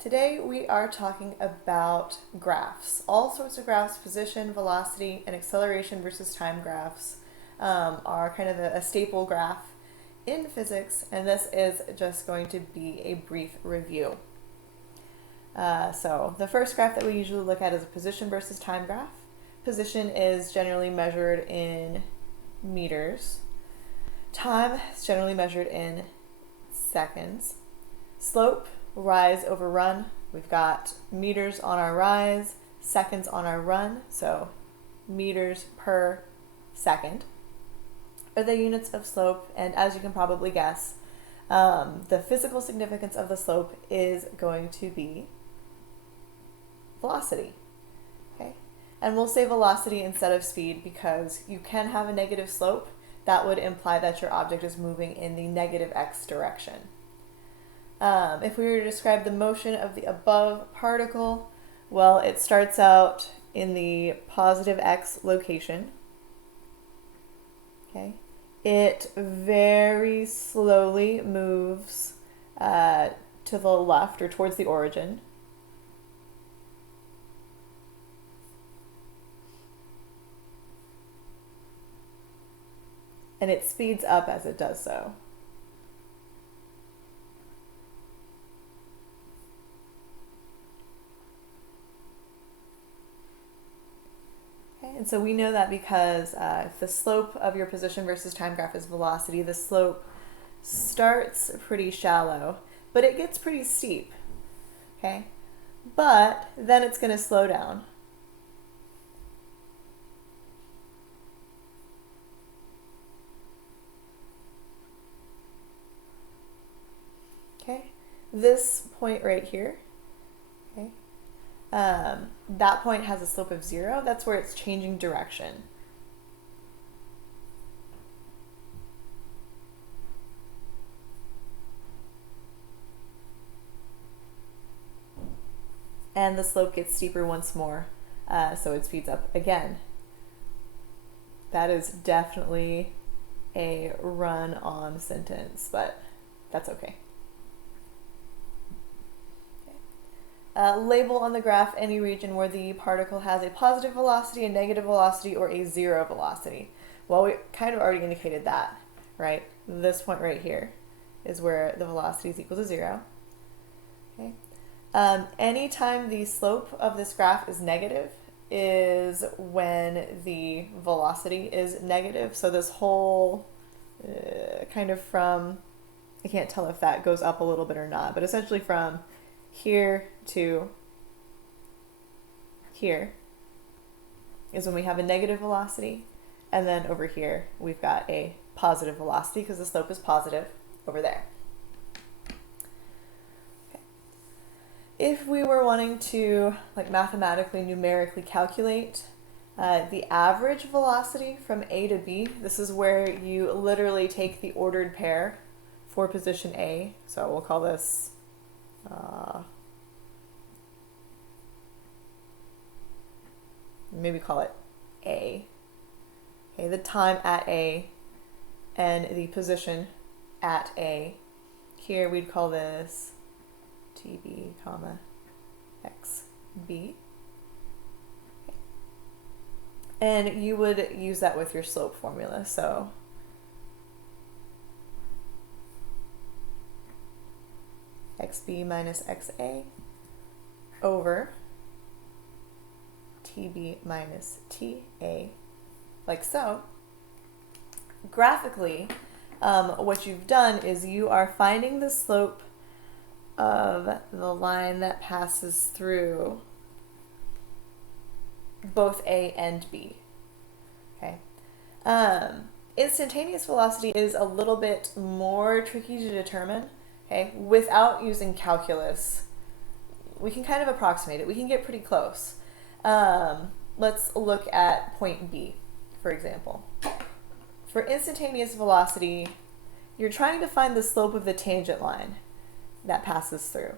Today we are talking about graphs. All sorts of graphs, position, velocity, and acceleration versus time graphs are kind of a staple graph in physics, and this is just going to be a brief review. So the first graph that we usually look at is a position versus time graph. Position is generally measured in meters. Time is generally measured in seconds. Slope, rise over run. We've got meters on our rise, seconds on our run, so meters per second are the units of slope, and as you can probably guess, the physical significance of the slope is going to be velocity. Okay? And we'll say velocity instead of speed because you can have a negative slope. That would imply that your object is moving in the negative x direction. If we were to describe the motion of the above particle, well, it starts out in the positive x location. Okay. It very slowly moves to the left or towards the origin. And it speeds up as it does so. And so we know that because if the slope of your position versus time graph is velocity, the slope starts pretty shallow, but it gets pretty steep, okay? But then it's going to slow down. Okay, this point right here, okay? That point has a slope of 0. That's where it's changing direction. And the slope gets steeper once more, so it speeds up again. That is definitely a run-on sentence, but that's okay. Label on the graph any region where the particle has a positive velocity, a negative velocity, or a 0 velocity. Well, we kind of already indicated that, right? This point right here is where the velocity is equal to 0. Okay. Anytime the slope of this graph is negative is when the velocity is negative. So this whole kind of from, I can't tell if that goes up a little bit or not, but essentially from here to here is when we have a negative velocity, and then over here we've got a positive velocity because the slope is positive over there. Okay. If we were wanting to mathematically, numerically calculate the average velocity from A to B, this is where you literally take the ordered pair for position A, so we'll call this maybe call it A. Okay, the time at A and the position at A. Here we'd call this TB, comma, XB. Okay. And you would use that with your slope formula. So XB minus XA over TB minus TA, like so. Graphically, what you've done is you are finding the slope of the line that passes through both A and B. Okay. Instantaneous velocity is a little bit more tricky to determine. Okay, without using calculus, we can kind of approximate it. We can get pretty close. Let's look at point B, for example. For instantaneous velocity, you're trying to find the slope of the tangent line that passes through.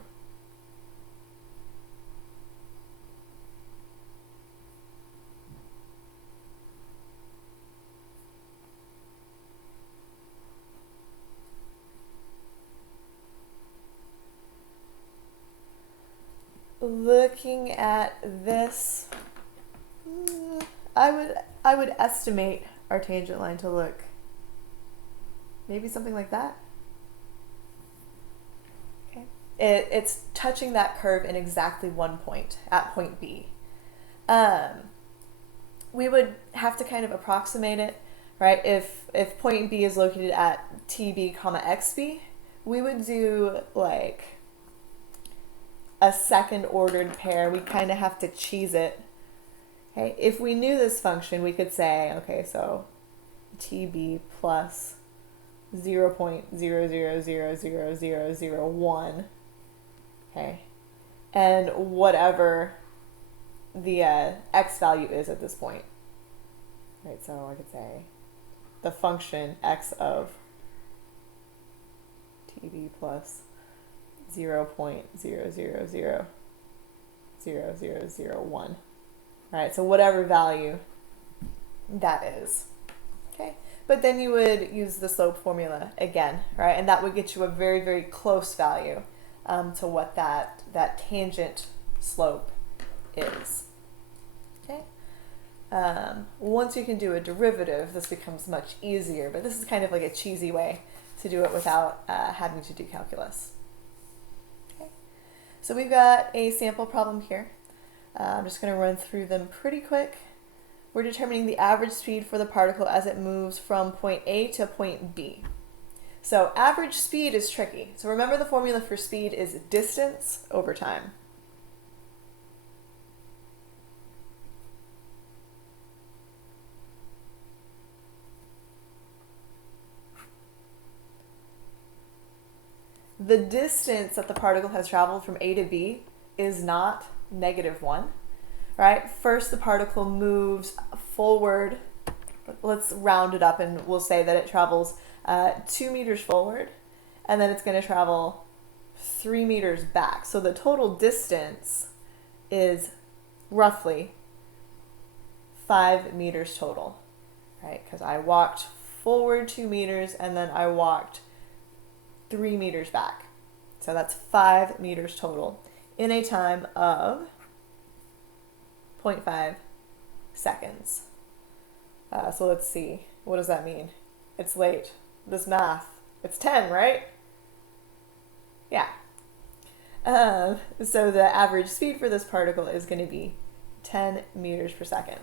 looking at this, I would estimate our tangent line to look maybe something like that. Okay. It's touching that curve in exactly one point, at point B. We would have to kind of approximate it, right? If point B is located at TB comma XB, we would do like a second ordered pair. We kind of have to cheese it. Okay, if we knew this function, we could say, okay, so TB plus 0.000001, okay, and whatever the x value is at this point. Right, so I could say the function x of TB plus 0.00000001. Right, so whatever value that is. Okay, but then you would use the slope formula again, right? And that would get you a very, very close value to what that tangent slope is. Okay. Once you can do a derivative, this becomes much easier, but this is kind of like a cheesy way to do it without having to do calculus. Okay. So we've got a sample problem here. I'm just going to run through them pretty quick. We're determining the average speed for the particle as it moves from point A to point B. So average speed is tricky. So remember, the formula for speed is distance over time. The distance that the particle has traveled from A to B is not -1, right? First, the particle moves forward. Let's round it up and we'll say that it travels 2 meters forward, and then it's going to travel 3 meters back. So the total distance is roughly 5 meters total, right? Because I walked forward 2 meters and then I walked 3 meters back. So that's 5 meters total in a time of 0.5 seconds. So let's see. What does that mean? It's late. This math. It's 10, right? Yeah. So the average speed for this particle is going to be 10 meters per second.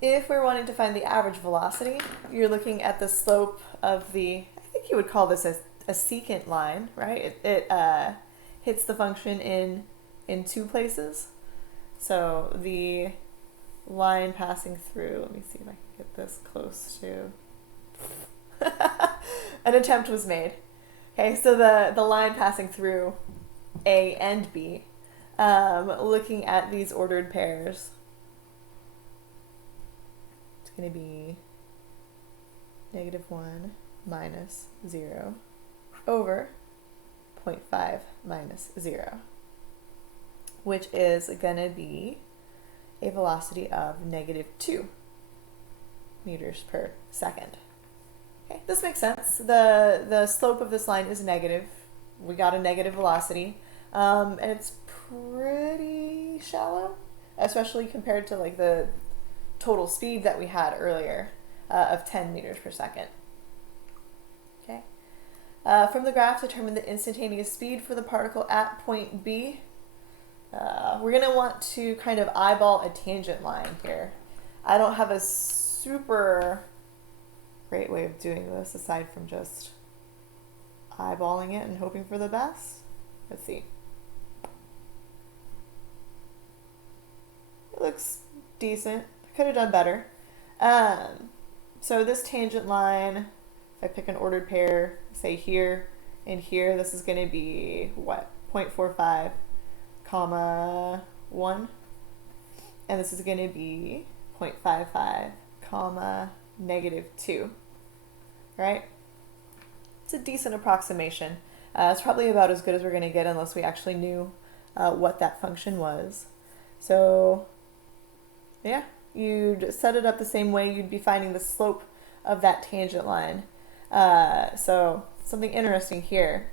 If we're wanting to find the average velocity, you're looking at the slope of the, I think you would call this a secant line, right? It hits the function in two places. So the line passing through, let me see if I can get this close to, an attempt was made. Okay, so the line passing through A and B, looking at these ordered pairs, it's going to be -1 minus 0 over 0.5 minus 0, which is going to be a velocity of -2 meters per second. Okay, this makes sense. The slope of this line is negative. We got a negative velocity, and it's pretty shallow, especially compared to like the total speed that we had earlier of 10 meters per second. Okay. From the graph, determine the instantaneous speed for the particle at point B. We're going to want to kind of eyeball a tangent line here. I don't have a super great way of doing this aside from just eyeballing it and hoping for the best. Let's see. It looks decent. I could have done better. So this tangent line, if I pick an ordered pair, say here and here, this is going to be what? 0.45 comma 1, and this is going to be 0.55 comma -2, right? It's a decent approximation. It's probably about as good as we're going to get unless we actually knew what that function was. So yeah, you'd set it up the same way you'd be finding the slope of that tangent line. So something interesting here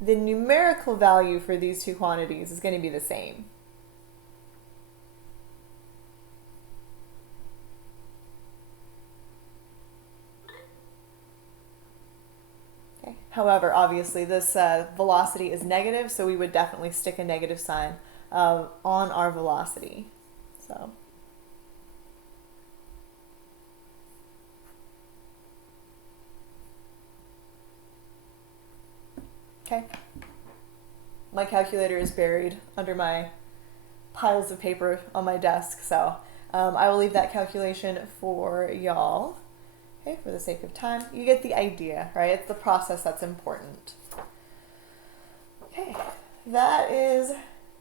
the numerical value for these two quantities is going to be the same. Okay. However, obviously this velocity is negative, so we would definitely stick a negative sign on our velocity. So. Okay. My calculator is buried under my piles of paper on my desk, so I will leave that calculation for y'all. Okay, for the sake of time. You get the idea, right? It's the process that's important. Okay, that is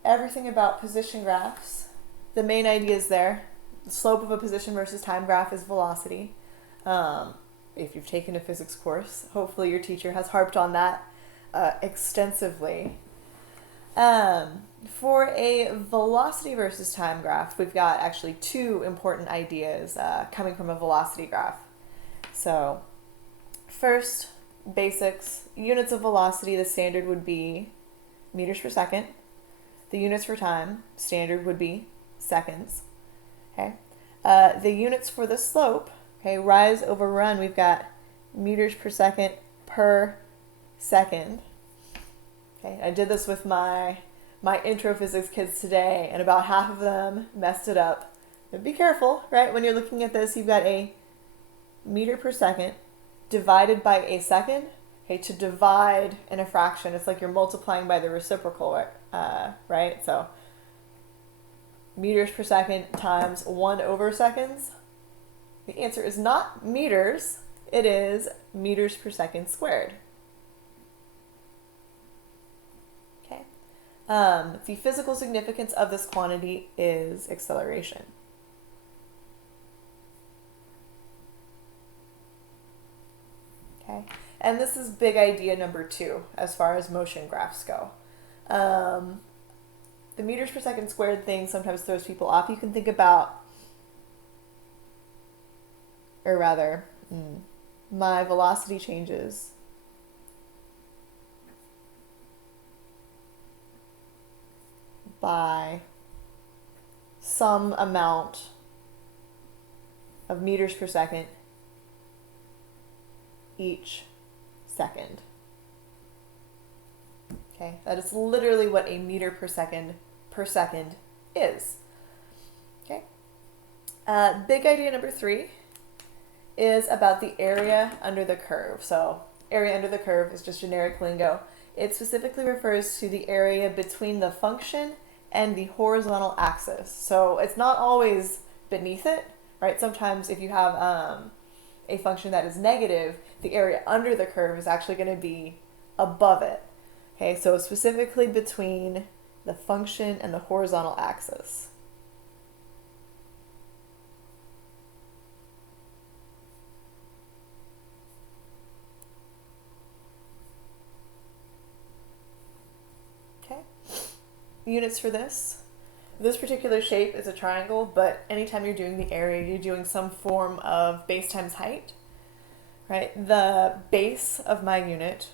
everything about position graphs. The main ideas there. The slope of a position versus time graph is velocity. If you've taken a physics course, hopefully your teacher has harped on that extensively. For a velocity versus time graph, we've got actually two important ideas coming from a velocity graph. So first, basics, units of velocity, the standard would be meters per second. The units for time, standard would be seconds. Okay. The units for the slope, okay, rise over run, we've got meters per second per second. Okay, I did this with my intro physics kids today, and about half of them messed it up. But be careful, right? When you're looking at this, you've got a meter per second divided by a second. Okay, to divide in a fraction, it's like you're multiplying by the reciprocal, right? So meters per second times 1 over seconds. The answer is not meters, it is meters per second squared. Okay. The physical significance of this quantity is acceleration. Okay. And this is big idea number 2 as far as motion graphs go. The meters per second squared thing sometimes throws people off. You can think about, or rather, my velocity changes by some amount of meters per second each second. Okay, that is literally what a meter per second is. Okay. Big idea number 3 is about the area under the curve. So area under the curve is just generic lingo. It specifically refers to the area between the function and the horizontal axis. So it's not always beneath it, right? Sometimes if you have a function that is negative, the area under the curve is actually going to be above it. Okay, so specifically between the function and the horizontal axis. Okay, units for this. This particular shape is a triangle, but anytime you're doing the area, you're doing some form of base times height, right? The base of my unit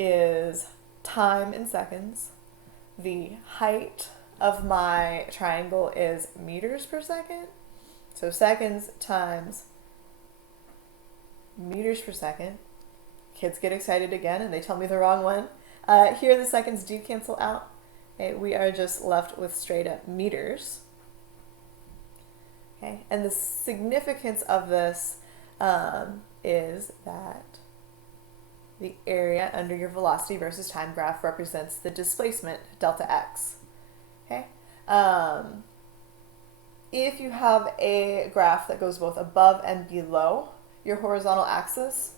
is time in seconds. The height of my triangle is meters per second. So seconds times meters per second. Kids get excited again and they tell me the wrong one. Here the seconds do cancel out. Okay, we are just left with straight up meters. Okay, and the significance of this is that the area under your velocity versus time graph represents the displacement, delta x. Okay? If you have a graph that goes both above and below your horizontal axis,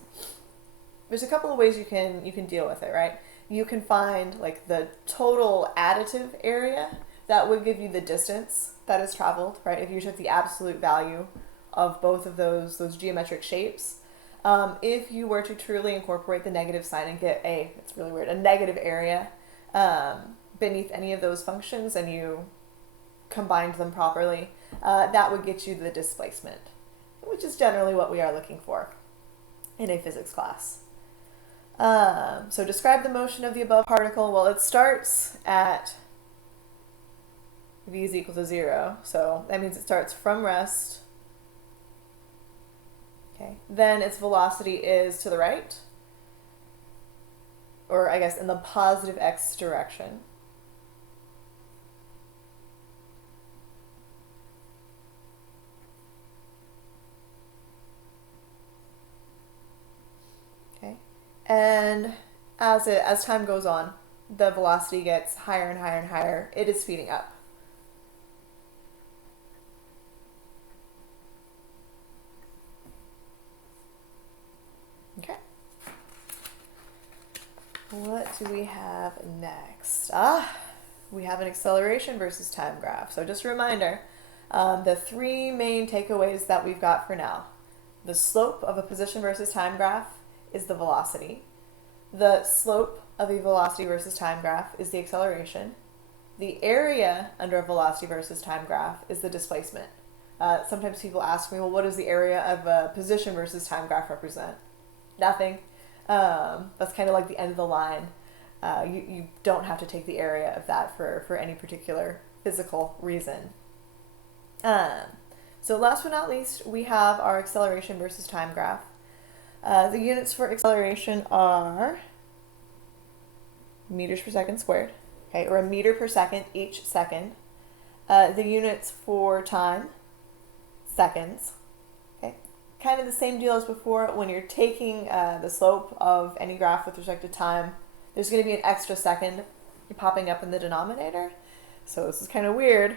there's a couple of ways you can deal with it, right? You can find like the total additive area that would give you the distance that is traveled, right? If you took the absolute value of both of those geometric shapes. If you were to truly incorporate the negative sign and get it's really weird, a negative area beneath any of those functions and you combined them properly, that would get you the displacement, which is generally what we are looking for in a physics class. So describe the motion of the above particle. Well, it starts at v is equal to 0. So that means it starts from rest. Okay. Then its velocity is to the right, or I guess in the positive x direction. Okay. And as time goes on, the velocity gets higher and higher and higher. It is speeding up. Okay. What do we have next? We have an acceleration versus time graph. So just a reminder, the three main takeaways that we've got for now. The slope of a position versus time graph is the velocity. The slope of a velocity versus time graph is the acceleration. The area under a velocity versus time graph is the displacement. Sometimes people ask me, well, what does the area of a position versus time graph represent? Nothing. That's kind of like the end of the line. You don't have to take the area of that for any particular physical reason. So last but not least, we have our acceleration versus time graph. The units for acceleration are meters per second squared, okay, or a meter per second each second. The units for time, seconds. Okay, kind of the same deal as before. When you're taking the slope of any graph with respect to time, there's going to be an extra second popping up in the denominator. So this is kind of weird.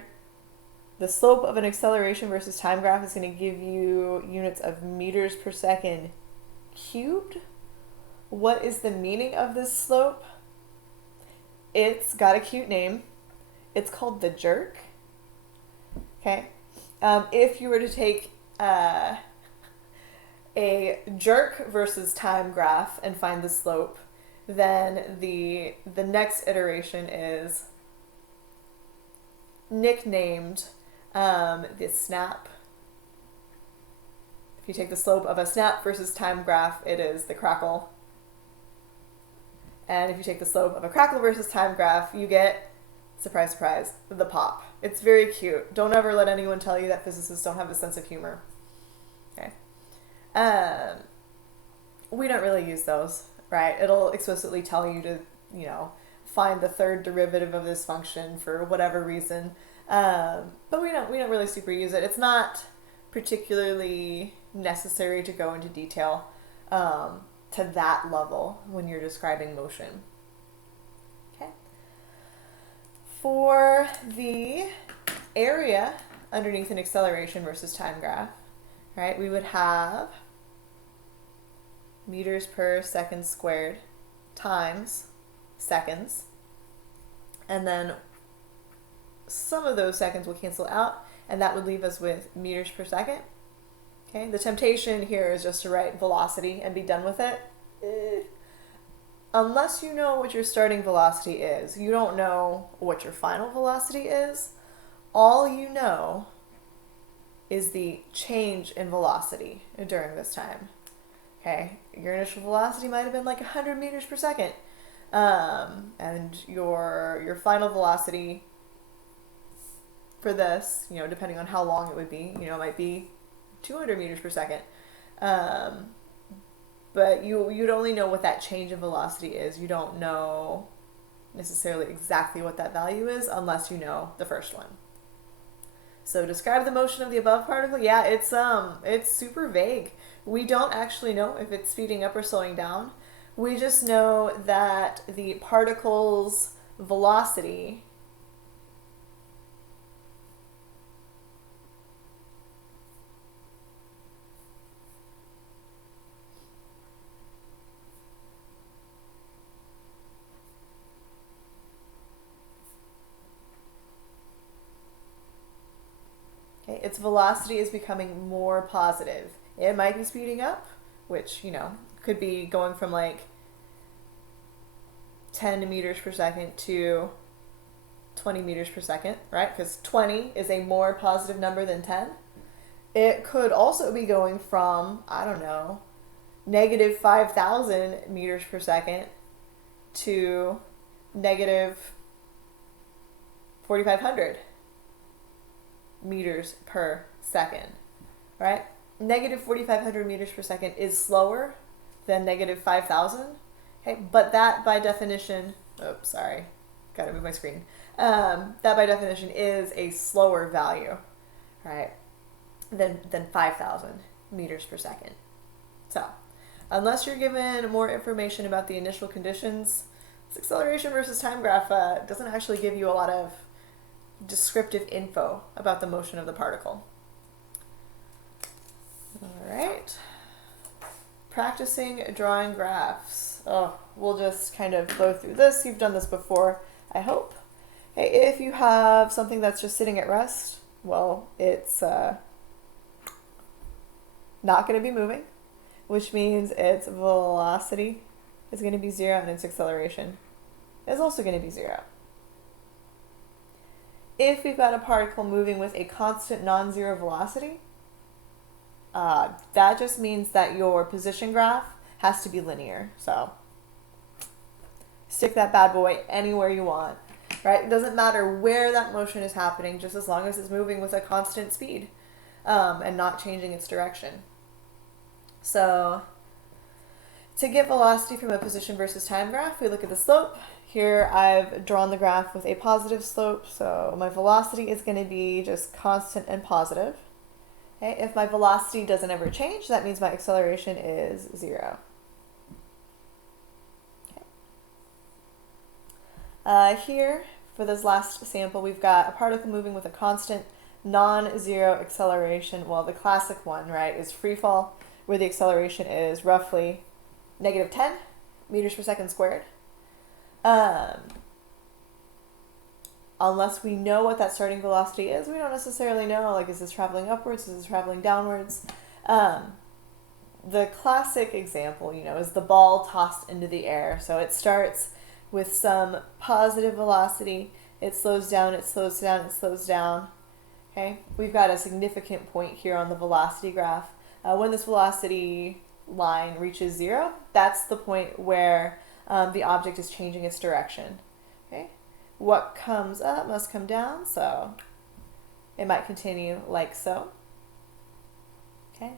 The slope of an acceleration versus time graph is going to give you units of meters per second cubed. What is the meaning of this slope? It's got a cute name. It's called the jerk. Okay. If you were to take a jerk versus time graph and find the slope, then the next iteration is nicknamed the snap. If you take the slope of a snap versus time graph, it is the crackle. And if you take the slope of a crackle versus time graph, you get, surprise, surprise, the pop. It's very cute. Don't ever let anyone tell you that physicists don't have a sense of humor. Okay. We don't really use those, right? It'll explicitly tell you to, find the third derivative of this function for whatever reason. But we don't really super use it. It's not particularly necessary to go into detail to that level when you're describing motion. Okay. For the area underneath an acceleration versus time graph, right, we would have meters per second squared times seconds, and then some of those seconds will cancel out, and that would leave us with meters per second. Okay, the temptation here is just to write velocity and be done with it. Unless you know what your starting velocity is, you don't know what your final velocity is. All you know is the change in velocity during this time. Okay, your initial velocity might have been like 100 meters per second. And your final velocity for this, depending on how long it would be, might be 200 meters per second. But you'd only know what that change in velocity is. You don't know necessarily exactly what that value is unless you know the first one. So describe the motion of the above particle. Yeah, it's super vague. We don't actually know if it's speeding up or slowing down. We just know that the particle's velocity its velocity is becoming more positive. It might be speeding up, which, could be going from like 10 meters per second to 20 meters per second, right? Because 20 is a more positive number than 10. It could also be going from, I don't know, negative 5,000 meters per second to negative 4,500 meters per second, right? Negative 4,500 meters per second is slower than negative 5,000, okay? But that by definition, oops, sorry, gotta move my screen. That by definition is a slower value, right, than 5,000 meters per second. So, unless you're given more information about the initial conditions, this acceleration versus time graph doesn't actually give you a lot of descriptive info about the motion of the particle. All right. Practicing drawing graphs. Oh, we'll just kind of go through this. You've done this before, I hope. Hey, if you have something that's just sitting at rest, well, it's not going to be moving, which means its velocity is going to be 0 and its acceleration is also going to be 0. If we've got a particle moving with a constant non-zero velocity, that just means that your position graph has to be linear. So stick that bad boy anywhere you want, right? It doesn't matter where that motion is happening, just as long as it's moving with a constant speed and not changing its direction. So to get velocity from a position versus time graph, we look at the slope. Here I've drawn the graph with a positive slope, so my velocity is going to be just constant and positive. Okay, if my velocity doesn't ever change, that means my acceleration is 0. Okay. Here, for this last sample, we've got a particle moving with a constant non-zero acceleration. Well, the classic one, right, is free fall, where the acceleration is roughly negative 10 meters per second squared. Unless we know what that starting velocity is, we don't necessarily know, like, is this traveling upwards, is this traveling downwards? The classic example, is the ball tossed into the air. So it starts with some positive velocity, it slows down, it slows down, it slows down. Okay, we've got a significant point here on the velocity graph. When this velocity line reaches 0, that's the point where the object is changing its direction. Okay, what comes up must come down, so it might continue like so. Okay,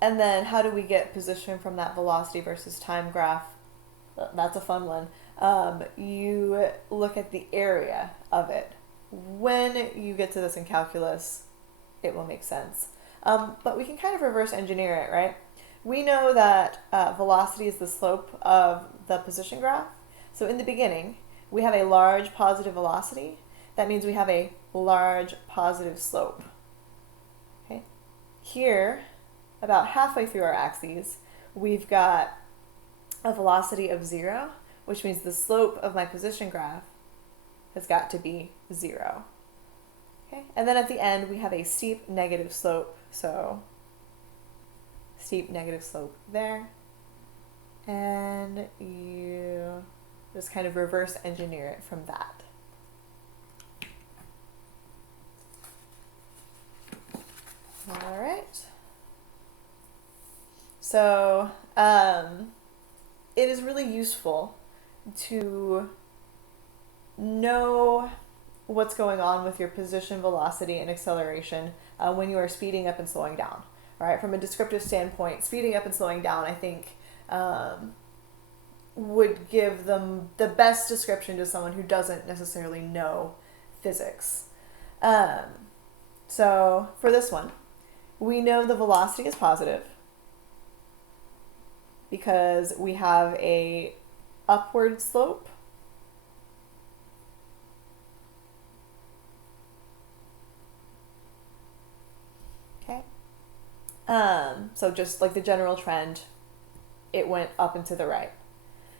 and then how do we get position from that velocity versus time graph? That's a fun one. You look at the area of it. When you get to this in calculus, it will make sense. But we can kind of reverse engineer it, right? We know that velocity is the slope of the position graph. So in the beginning, we have a large positive velocity. That means we have a large positive slope. Okay. Here, about halfway through our axes, we've got a velocity of 0, which means the slope of my position graph has got to be 0. Okay. And then at the end, we have a steep negative slope. So steep negative slope there. And you just kind of reverse engineer it from that. All right. So it is really useful to know what's going on with your position, velocity, and acceleration when you are speeding up and slowing down. All right, from a descriptive standpoint, speeding up and slowing down, I think, would give them the best description to someone who doesn't necessarily know physics. So for this one, we know the velocity is positive because we have a upward slope. Okay. So just like the general trend, it went up and to the right.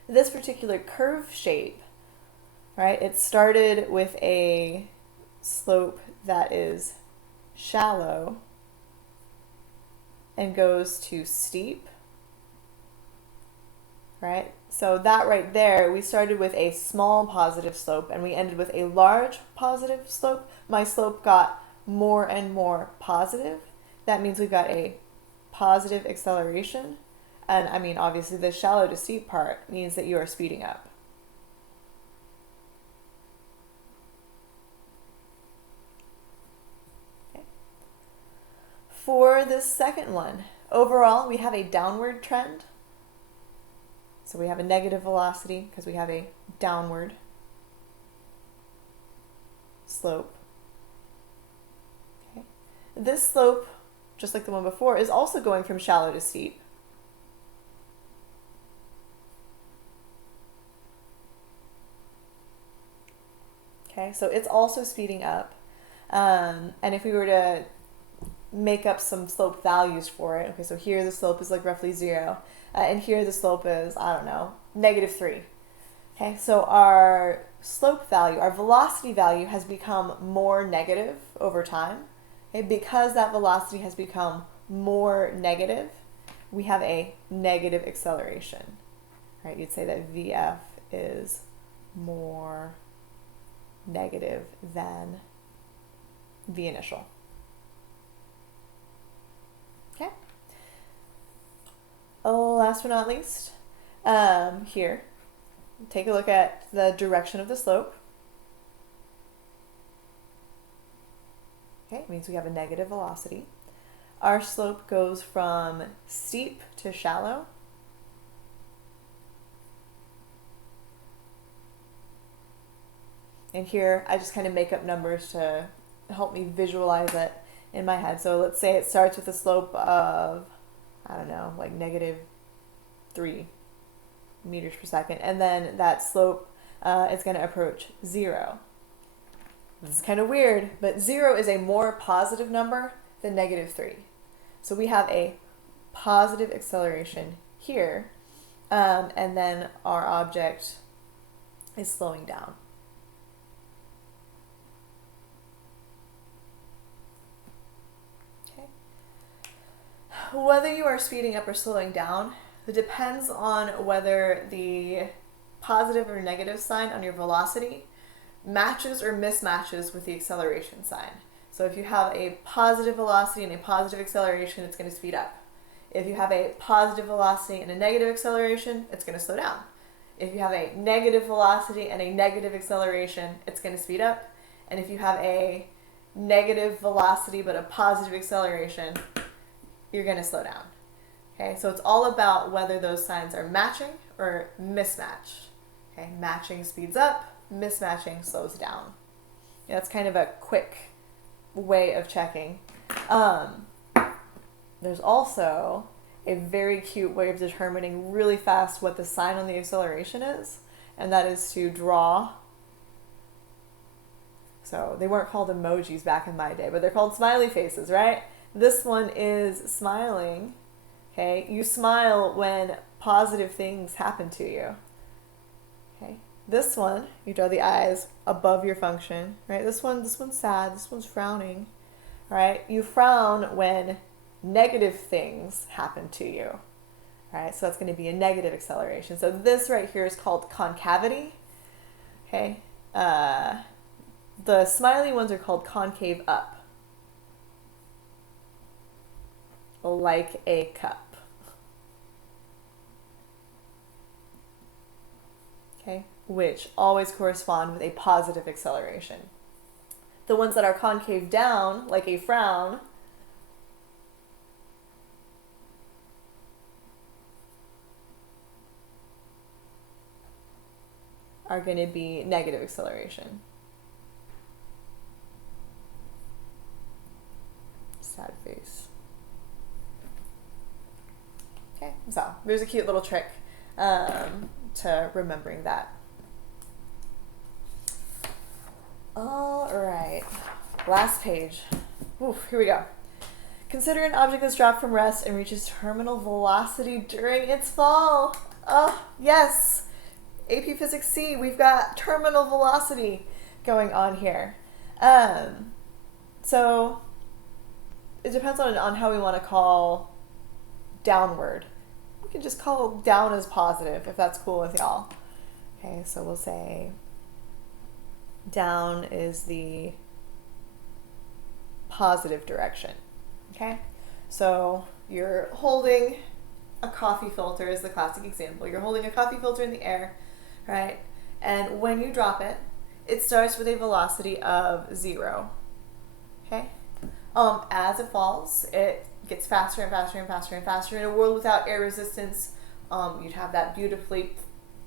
This particular curve shape, right, it started with a slope that is shallow and goes to steep, right? So that right there, we started with a small positive slope and we ended with a large positive slope. My slope got more and more positive. That means we've got a positive acceleration And I mean, obviously the shallow to steep part means that you are speeding up. Okay. For this second one, overall we have a downward trend. So we have a negative velocity because we have a downward slope. Okay. This slope, just like the one before, is also going from shallow to steep. Okay, so it's also speeding up. And if we were to make up some slope values for it, okay, so here the slope is like roughly 0, and here the slope is, I don't know, -3. Okay, so our slope value, our velocity value has become more negative over time. Okay, because that velocity has become more negative, we have a negative acceleration. Right, you'd say that VF is more negative than the initial. Okay. Last but not least, here, take a look at the direction of the slope. Okay, it means we have a negative velocity. Our slope goes from steep to shallow. And here, I just kind of make up numbers to help me visualize it in my head. So let's say it starts with a slope of, I don't know, like -3 meters per second. And then that slope is going to approach 0. This is kind of weird, but 0 is a more positive number than -3. So we have a positive acceleration here, and then our object is slowing down. Okay. Whether you are speeding up or slowing down, it depends on whether the positive or negative sign on your velocity matches or mismatches with the acceleration sign. So if you have a positive velocity and a positive acceleration, it's going to speed up. If you have a positive velocity and a negative acceleration, it's going to slow down. If you have a negative velocity and a negative acceleration, it's going to speed up. And if you have a negative velocity but a positive acceleration, you're going to slow down. Okay, so it's all about whether those signs are matching or mismatched. Okay, matching speeds up, mismatching slows down. Yeah, that's kind of a quick way of checking. There's also a very cute way of determining really fast what the sign on the acceleration is, and that is to draw. So they weren't called emojis back in my day, but they're called smiley faces, right? This one is smiling. Okay, you smile when positive things happen to you. Okay, this one, you draw the eyes above your function, right? This one's sad, this one's frowning, right? You frown when negative things happen to you, right? So that's going to be a negative acceleration. So this right here is called concavity, okay? The smiley ones are called concave up, like a cup. Okay, which always correspond with a positive acceleration. The ones that are concave down, like a frown, are going to be negative acceleration. Sad face. Okay, so there's a cute little trick to remembering that. All right, last page. Oof, here we go. Consider an object that's dropped from rest and reaches terminal velocity during its fall. Oh, yes. AP Physics C, we've got terminal velocity going on here. So it depends on how we want to call downward. We can just call down as positive if that's cool with y'all. Okay, so we'll say down is the positive direction. Okay, so you're holding a coffee filter is the classic example. You're holding a coffee filter in the air, right? And when you drop it, it starts with a velocity of 0. Okay? As it falls, it gets faster and faster and faster and faster. In a world without air resistance, you'd have that beautifully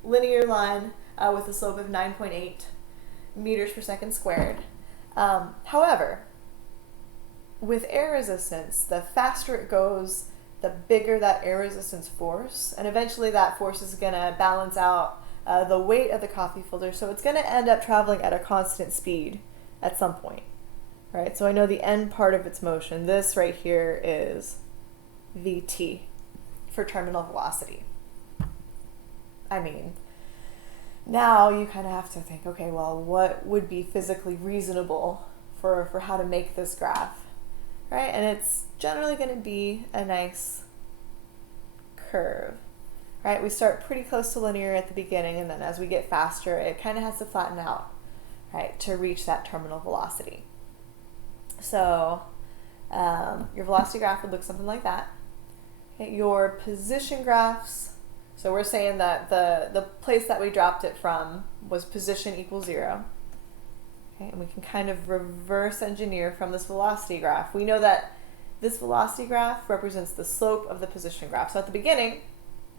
linear line with a slope of 9.8 meters per second squared. However, with air resistance, the faster it goes, the bigger that air resistance force, and eventually that force is going to balance out the weight of the coffee filter, so it's going to end up traveling at a constant speed at some point. Right, so I know the end part of its motion. This right here is Vt for terminal velocity. I mean, now you kind of have to think, okay, well, what would be physically reasonable for how to make this graph, right? And it's generally going to be a nice curve, right? We start pretty close to linear at the beginning, and then as we get faster, it kind of has to flatten out, right, to reach that terminal velocity. So your velocity graph would look something like that. Okay, your position graphs, so we're saying that the place that we dropped it from was position equals 0. Okay, and we can kind of reverse engineer from this velocity graph. We know that this velocity graph represents the slope of the position graph. So at the beginning,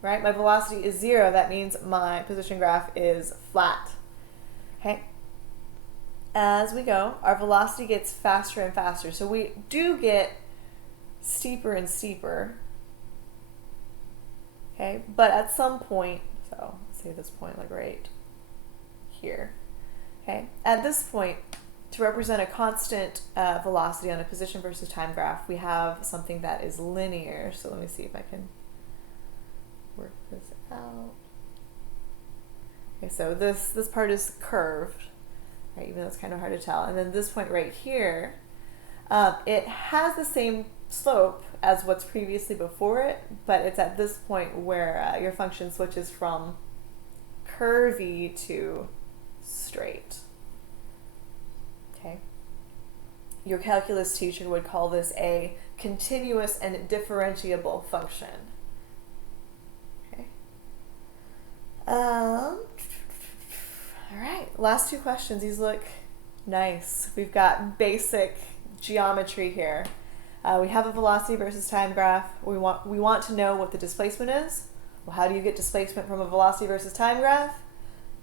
right, my velocity is 0. That means my position graph is flat. Okay. As we go, our velocity gets faster and faster. So we do get steeper and steeper. Okay, but at some point, so let's say this point like right here. Okay, at this point, to represent a constant velocity on a position versus time graph, we have something that is linear. So let me see if I can work this out. Okay, so this part is curved. Right, even though it's kind of hard to tell. And then this point right here, it has the same slope as what's previously before it, but it's at this point where your function switches from curvy to straight. Okay. Your calculus teacher would call this a continuous and differentiable function. Okay. All right, last two questions. These look nice. We've got basic geometry here. We have a velocity versus time graph. We want to know what the displacement is. Well, how do you get displacement from a velocity versus time graph?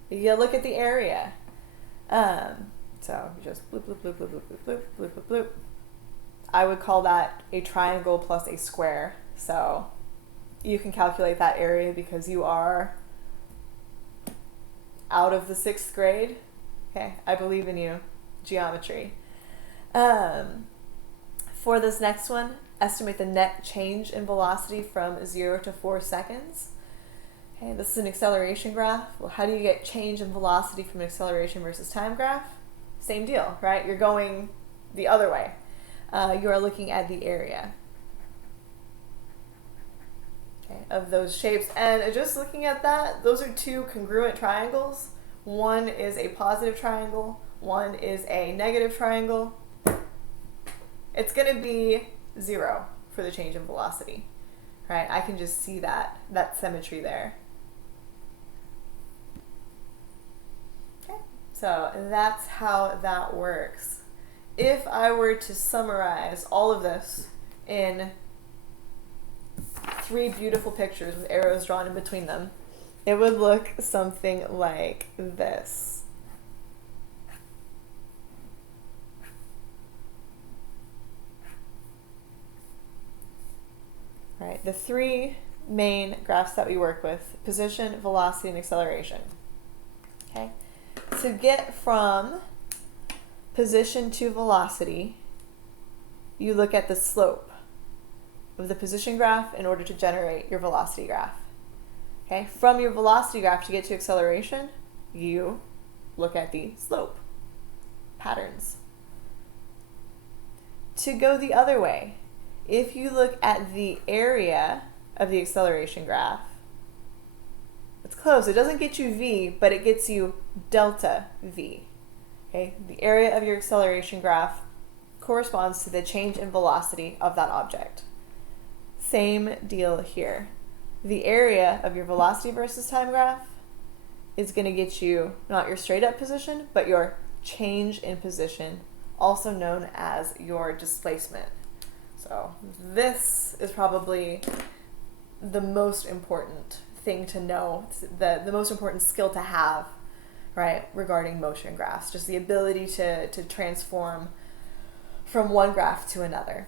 You look at the area. So you just bloop, bloop, bloop, bloop, bloop, bloop, bloop, bloop, bloop. I would call that a triangle plus a square. So you can calculate that area because you are out of the 6th grade. Okay, I believe in you. Geometry. For this next one, estimate the net change in velocity from 0 to 4 seconds. Okay, this is an acceleration graph. Well, how do you get change in velocity from an acceleration versus time graph? Same deal, right? You're going the other way. You are looking at the area, okay, of those shapes. And just looking at that, those are two congruent triangles. One is a positive triangle, one is a negative triangle. It's going to be 0 for the change in velocity, right? I can just see that symmetry there. Okay, so that's how that works. If I were to summarize all of this in 3 beautiful pictures with arrows drawn in between them, it would look something like this. Right, the 3 main graphs that we work with: position, velocity, and acceleration. Okay, to get from position to velocity, you look at the slope of the position graph in order to generate your velocity graph. Okay, from your velocity graph to get to acceleration, you look at the slope patterns. To go the other way, if you look at the area of the acceleration graph, it's close. It doesn't get you v, but it gets you delta v. Okay, the area of your acceleration graph corresponds to the change in velocity of that object. Same deal here. the area of your velocity versus time graph is going to get you not your straight up position, but your change in position, also known as your displacement. So this is probably the most important thing to know, the most important skill to have, right, regarding motion graphs, just the ability to transform from one graph to another.